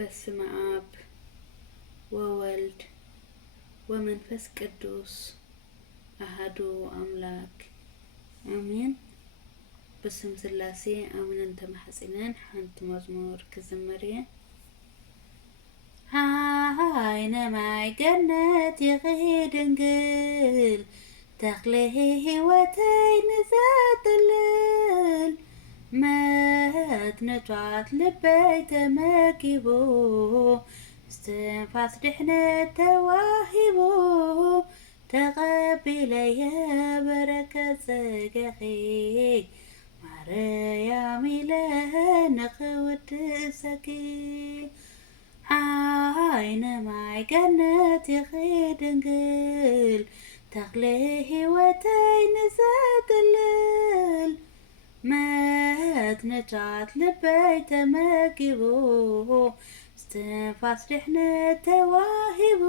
በስመ አብ ወወልድ ወመንፈስ ቅዱስ አሐዱ አምላክ አሜን። በስም ሥላሴ አምነን ተማሕፂነን ሓንቲ መዝሙር ክዝመርየ ዓይነ ማይ ገነት ይኺድ ድንግል ተኽለ ሕይወተይ ንዘጥልል መትነቷት ልበይ ተመጊቡ እስትንፋስ ድሕነት ተዋሂቡ ተቐቢለየ በረከት ጸጋኺ ማርያም ኢለ ንኽውድሰኪ ዓይነ ማይ ገነት ይኺድ ድንግል ተኽለ ሕይወተይ ንዘጥልል መትነቷት ልበይ ተመጊቡ እስትንፋስ ድሕነት ተዋሂቡ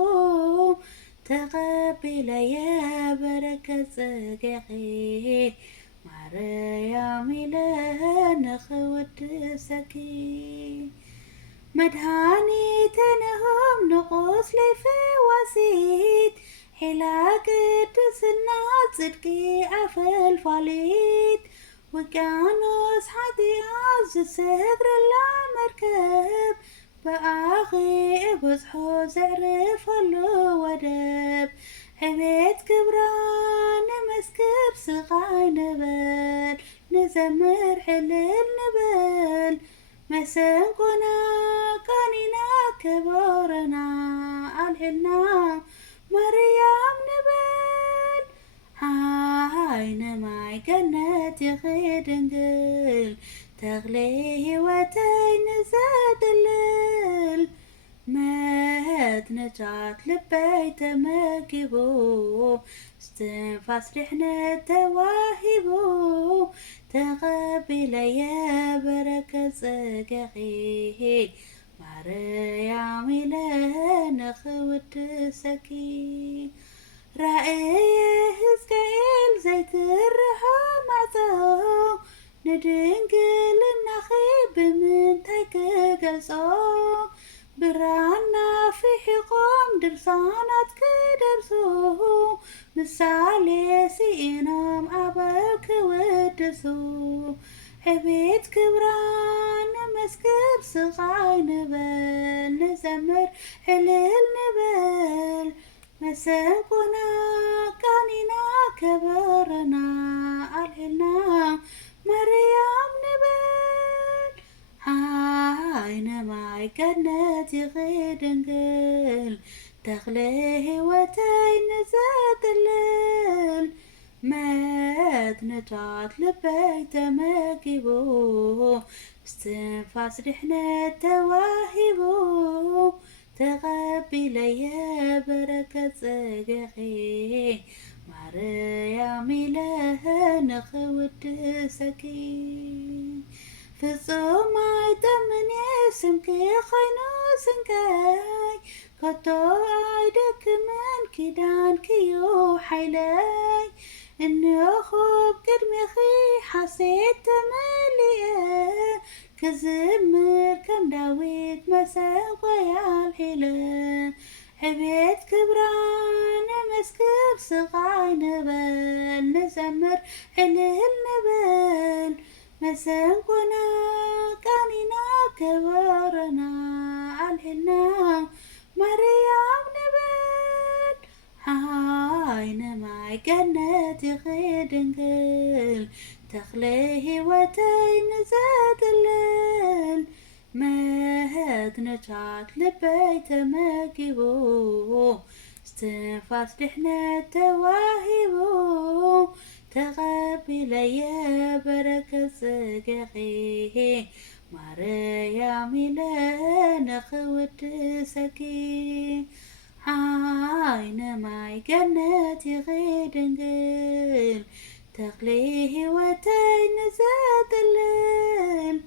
ተቐቢለየ በረከት ጸጋኺ ማርያም ኢለ ንኽውድሰኪ መድኃኒተ ንሆም ንቁስለይ ፈዋሲት ሒላ ቅድስና ጽድቂ ኣፈልፋሊት ውቅያኖስ ሓጢኣት ዝሰግረላ መርከብ በኣኺ እበዝሖ ዘዕርፈሉ ወደብ ዕቤት ክብራ ንመስክር ስቓይ ንበል ንዘምር ሕልል ንበል መሰንቆና ቀኒና ከበሮና ኣልዒልና ማርያም ንበል ዓይነ ማይ ገነት ይኺድ ድንግል ተኽለ ሕይወተይ ንዘጥልል መትነቷት ልበይ ተመጊቡ እስትንፋስ ድሕነት ተዋሂቡ ተቐቢለየ በረከት ጸጋኺ ማርያም ኢለ ንኽውድሰኪ ራእየ ሕዝቅኤል ዘይትርሖ ማዕጾ ንድንግልናኺ ብምንታይ ክገልጾ ብራና ፍሒቖም ድርሳናት ክደርሱ ምሳሌ ሲኢኖም ኣበው ክውድሱ ዕቤት ክብራ ንመስክር ስቓይ ንበል ንዘምር ሕልል ንበል መሰንቆና ቀኒና ከበሮና ኣልዒልና ማርያም ንበል ዓይነ ማይ ገነት ይኺድ ድንግል ተኽለ ሕይወተይ ንዘጥልል መትነቷት ልበይ ተመጊቡ እስትንፋስ ድሕነት ተዋሂቡ ተቐቢለየ በረከት ጸጋኺ ማርያም ኢለ ንኽውድሰኪ ፍጹም ኣይጠምኔ ስምኪ ኸይኑ ስንቀይ ከቶ ኣይደክምን ኪዳንክዩ ሓይለይ እንሆ ቅድሚኺ ሓሴት ተመሊአ ክዝምር ከም ዳዊት መሰንቆይ ኣልዒለ ዕቤት ክብራ ንመስክር ስቓይ ንበል ንዘምር ሕልል ንበል መሰንቆና ቀኒና ከበሮና ኣልዒልና ማርያም ንበል ዓይነ ማይ ገነት ይኺድ ድንግል ተኽለ ሕይወተይ ንዘጥልል መትነቷት ልበይ ተመጊቡ እስትንፋስ ድሕነት ተዋሂቡ ተቐቢለየ በረከት ጸጋኺ ማርያም ኢለ ንኽውድሰኪ ዓይነ ማይ ገነት ይኺድ ድንግል ተኽለ ሕይወተይ ንዘጥልል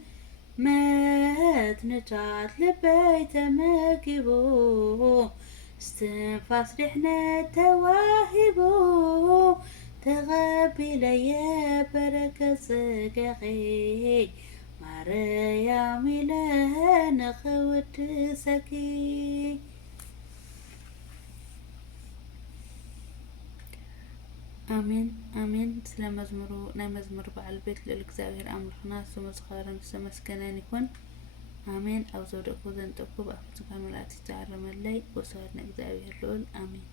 መትነቷት ልበይ ተመጊቡ እስትንፋስ ድሕነት ተዋሂቡ ተቐቢለየ በረከት ጸጋኺ ማርያም ኢለ ንኽውድሰኪ አሜን አሜን። ስለ መዝሙሩ ናይ መዝሙር በዓል ቤት ልዑል እግዚአብሔር አምላኽና ስሙ ዝኸበረን ዝተመስገነን ይኹን አሜን። ኣብ ዘውደቕኩ ዘንጠቅኩ ብኣፍ ዝኮነ መላእክቲ ዝተዓረመለይ ወስብሐት ንእግዚአብሔር ልዑል አሜን።